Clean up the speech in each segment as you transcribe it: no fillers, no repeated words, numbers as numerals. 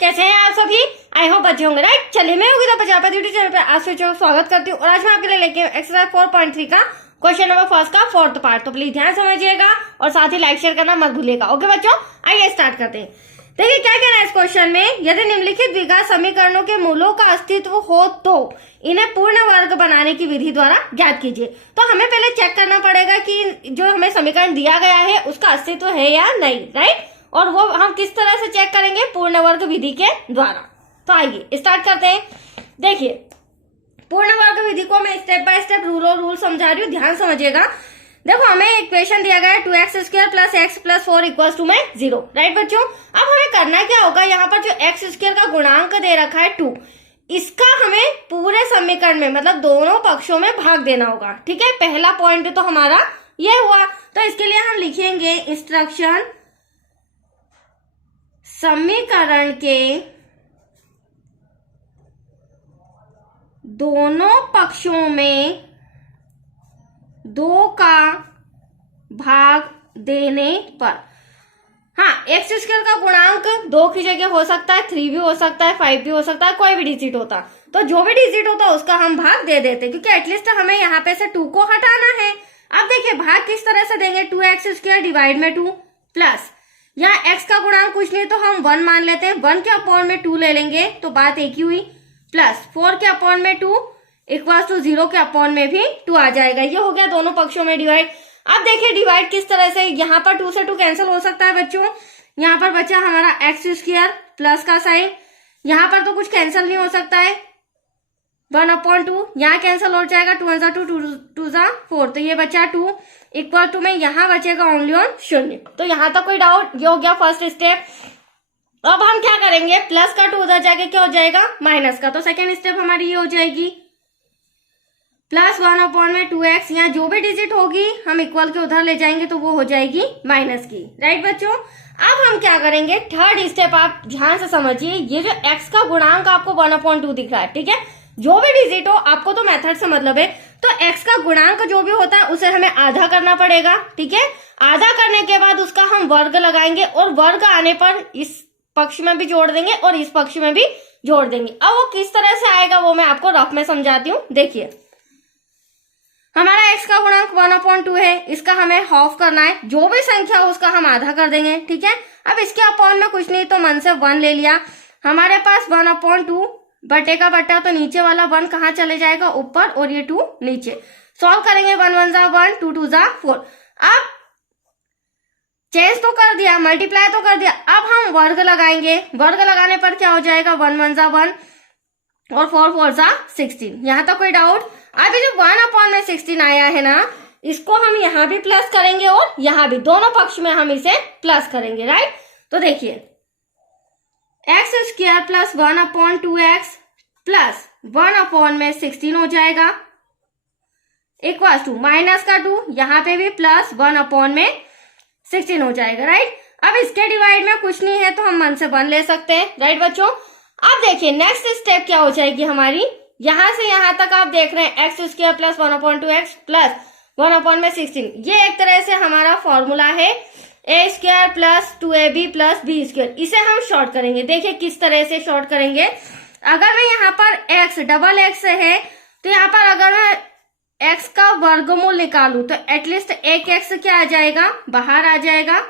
कैसे हैं आप सभी? आई होप अच्छे होंगे, राइट। चलिए, मैं योगिता प्रजापति यूट्यूब चैनल पर आप सभी को स्वागत करती हूँ और आज मैं आपके लिए लेके एक्सरसाइज 4.3 का क्वेश्चन नंबर फर्स्ट का फोर्थ पार्ट। तो प्लीज ध्यान समझिएगा और साथ ही लाइक शेयर करना मत भूलिएगा। ओके बच्चों, आइए स्टार्ट करते हैं। देखिए क्या कहना है इस क्वेश्चन में, यदि निम्नलिखित द्विघात समीकरणों के मूलों का अस्तित्व हो तो इन्हें पूर्ण वर्ग बनाने की विधि द्वारा ज्ञात कीजिए। तो हमें पहले चेक करना पड़ेगा कि जो हमें समीकरण दिया गया है उसका अस्तित्व है या नहीं, राइट। और वो हम किस तरह से चेक करेंगे, पूर्ण वर्ग विधि के द्वारा। तो आइए स्टार्ट करते हैं। देखिए, पूर्ण वर्ग विधि को मैं स्टेप बाय स्टेप रूल समझा रही हूँ, ध्यान समझिएगा। देखो, हमें इक्वेशन दिया गया है 2x² plus x plus 4 equals to में 0, राइट बच्चों। अब हमें करना क्या होगा, यहाँ पर जो x² का गुणांक दे रखा है 2, इसका हमें पूरे समीकरण में मतलब दोनों पक्षों में भाग देना होगा। ठीक है, पहला पॉइंट तो हमारा ये हुआ। तो इसके लिए हम लिखेंगे इंस्ट्रक्शन समीकरण के दोनों पक्षों में 2 का भाग देने पर, हाँ, x² का गुणांक 2 की जगह हो सकता है 3 भी हो सकता है, 5 भी हो सकता है, कोई भी डिजिट होता। तो जो भी डिजिट होता उसका हम भाग दे देते, क्योंकि एटलीस्ट हमें यहाँ पे से 2 को हटाना है। अब देखिए भाग किस तरह से देंगे, 2x² डिवाइड में 2 प्लस, यहाँ x का गुणांक कुछ नहीं तो हम 1 मान लेते हैं, 1 के अपॉन में 2 ले लेंगे तो बात एक ही हुई, प्लस 4 के अपॉन में 2 इक्वल्स टू 0 के अपॉन में भी 2 आ जाएगा। ये हो गया दोनों पक्षों में डिवाइड। अब देखिए डिवाइड किस तरह से, यहाँ पर 2 से 2 कैंसिल हो सकता है बच्चों। यहाँ पर बचा हमारा x² प्लस का साइन, यहाँ पर तो कुछ कैंसिल नहीं हो सकता है, 1/2 यहाँ कैंसिल हो जाएगा, 2 1 2 2 4, तो ये बचा 2 इक्वल टू में यहाँ बचेगा ओनली ऑन 0। तो यहाँ तक कोई डाउट? ये हो गया फर्स्ट स्टेप। अब हम क्या करेंगे, प्लस का 2 उधर जाके क्या हो जाएगा, माइनस का। तो सेकेंड स्टेप हमारी ये हो जाएगी प्लस 1/2x, यहाँ जो भी डिजिट होगी हम इक्वल के उधर ले जाएंगे तो वो हो जाएगी माइनस की, राइट बच्चों। अब हम क्या करेंगे, थर्ड स्टेप आप ध्यान से समझिए। ये जो x का गुणांक आपको 1/2 दिख रहा है, ठीक है, जो भी डिजिट हो, आपको तो मेथड से मतलब है, तो x का गुणांक जो भी होता है उसे हमें आधा करना पड़ेगा। ठीक है, आधा करने के बाद उसका हम वर्ग लगाएंगे और वर्ग आने पर इस पक्ष में भी जोड़ देंगे और इस पक्ष में भी जोड़ देंगे। अब वो किस तरह से आएगा वो मैं आपको रफ में समझाती हूँ। देखिए, हमारा x का गुणांक 1/2 है, इसका हमें हाफ करना है, जो भी संख्या हो उसका हम आधा कर देंगे। ठीक है, अब इसके अपॉन में कुछ नहीं तो मन से 1 ले लिया, हमारे पास 1/2 बटे का बटा, तो नीचे वाला 1 कहाँ चले जाएगा, ऊपर, और ये 2 नीचे। सॉल्व करेंगे, 1 1 जा 1, 2 2 जा 4। अब चेंज तो कर दिया, मल्टीप्लाई तो कर दिया, अब हम वर्ग लगाएंगे। वर्ग लगाने पर क्या हो जाएगा, 1 1 जा 1 और 4 4 जा 16। यहाँ तक कोई डाउट? अभी जो 1/16 आया है ना, इसको हम यहाँ भी प्लस करेंगे और यहाँ भी, दोनों पक्ष में हम इसे प्लस करेंगे, राइट। तो देखिए x² प्लस 1/2x प्लस 1/16 हो जाएगा इक्वल टू माइनस का 2, यहाँ पे भी प्लस 1/16 हो जाएगा, राइट। अब इसके डिवाइड में कुछ नहीं है तो हम मन से 1 ले सकते हैं, राइट बच्चों। अब देखिए नेक्स्ट स्टेप क्या हो जाएगी हमारी, यहां से यहां तक आप देख रहे हैं x² प्लस 1/2x प्लस 1/16। ये एक तरह से हमारा फॉर्मूला है a² plus 2ab plus b²। इसे हम शॉर्ट करेंगे। देखिए किस तरह से शॉर्ट करेंगे। अगर मैं यहाँ पर x डबल x है तो यहाँ पर अगर मैं x का वर्गमूल निकालू तो एटलीस्ट एक x क्या आ जाएगा, बाहर आ जाएगा।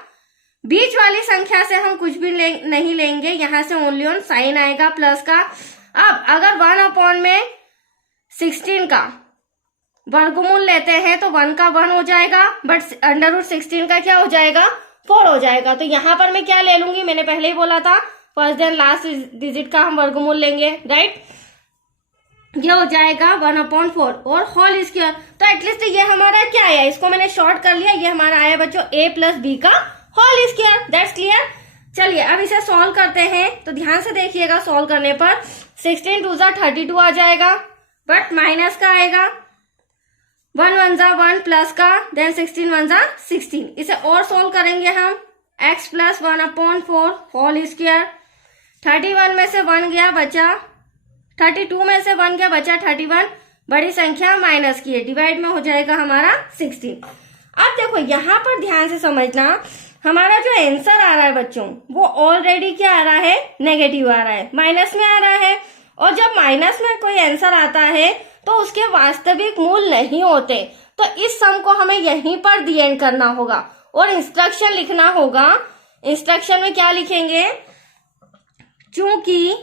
बीच वाली संख्या से हम कुछ भी नहीं लेंगे, यहाँ से ओनली ऑन साइन आएगा प्लस का। अब अगर 1/16 का वर्गमूल लेते हैं तो 1 का 1 हो जाएगा, बट √16 का क्या हो जाएगा, 4 हो जाएगा। तो यहाँ पर मैं क्या ले लूंगी, मैंने पहले ही बोला था फर्स्ट देन लास्ट डिजिट का हम वर्गमूल लेंगे, राइट। ये हो जाएगा 1/4 और होल स्क्वायर। तो एटलीस्ट ये हमारा क्या आया, इसको मैंने शॉर्ट कर लिया, ये हमारा आया बच्चों a प्लस b का होल स्क्वायर। That's clear. चलिए अब इसे सॉल्व करते हैं। तो ध्यान से देखिएगा, सॉल्व करने पर 16 2 जा 32 आ जाएगा, बट माइनस का आएगा, 1 1 जा 1 प्लस का, देन 16 1 जा 16। इसे और सॉल्व करेंगे हम, x प्लस 1/4 होल स्क्वायर। 31 में से 1 गया बचा, 32 में से 1 गया बचा 31, बड़ी संख्या माइनस की है, डिवाइड में हो जाएगा हमारा 16। अब देखो यहाँ पर ध्यान से समझना, हमारा जो आंसर आ रहा है बच्चों वो ऑलरेडी क्या आ रहा है, नेगेटिव आ रहा है, माइनस में आ रहा है। और जब माइनस में कोई आंसर आता है तो उसके वास्तविक मूल नहीं होते, तो इस सम को हमें यहीं पर दी एंड करना होगा और इंस्ट्रक्शन लिखना होगा। इंस्ट्रक्शन में क्या लिखेंगे, चूंकि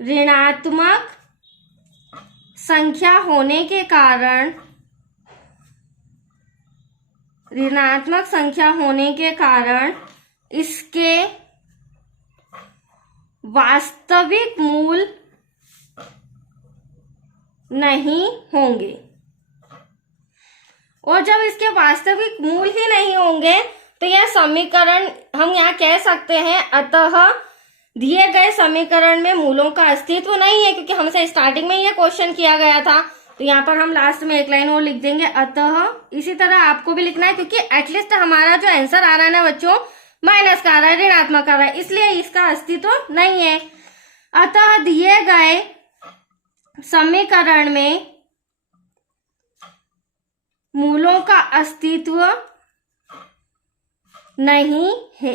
ऋणात्मक संख्या होने के कारण इसके वास्तविक मूल नहीं होंगे। और जब इसके वास्तविक मूल ही नहीं होंगे तो यह समीकरण हम यहाँ कह सकते हैं, अतः दिए गए समीकरण में मूलों का अस्तित्व नहीं है, क्योंकि हमसे स्टार्टिंग में यह क्वेश्चन किया गया था। तो यहाँ पर हम लास्ट में एक लाइन और लिख देंगे, अतः। इसी तरह आपको भी लिखना है, क्योंकि एटलीस्ट हमारा जो आंसर आ रहा है ना बच्चों, माइनस का आ रहा है, ऋणात्मक आ रहा है, इसलिए इसका अस्तित्व नहीं है। अतः दिए गए समीकरण में मूलों का अस्तित्व नहीं है।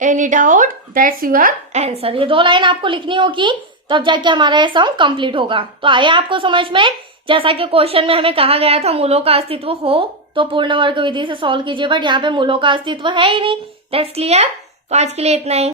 Any doubt, that's your answer. ये 2 लाइन आपको लिखनी होगी, तब जाके हमारा ये सम कंप्लीट होगा। तो आया आपको समझ में, जैसा कि क्वेश्चन में हमें कहा गया था मूलों का अस्तित्व हो तो पूर्ण वर्ग विधि से सॉल्व कीजिए, बट यहाँ पे मूलों का अस्तित्व है ही नहीं। That's clear. तो आज के लिए इतना ही।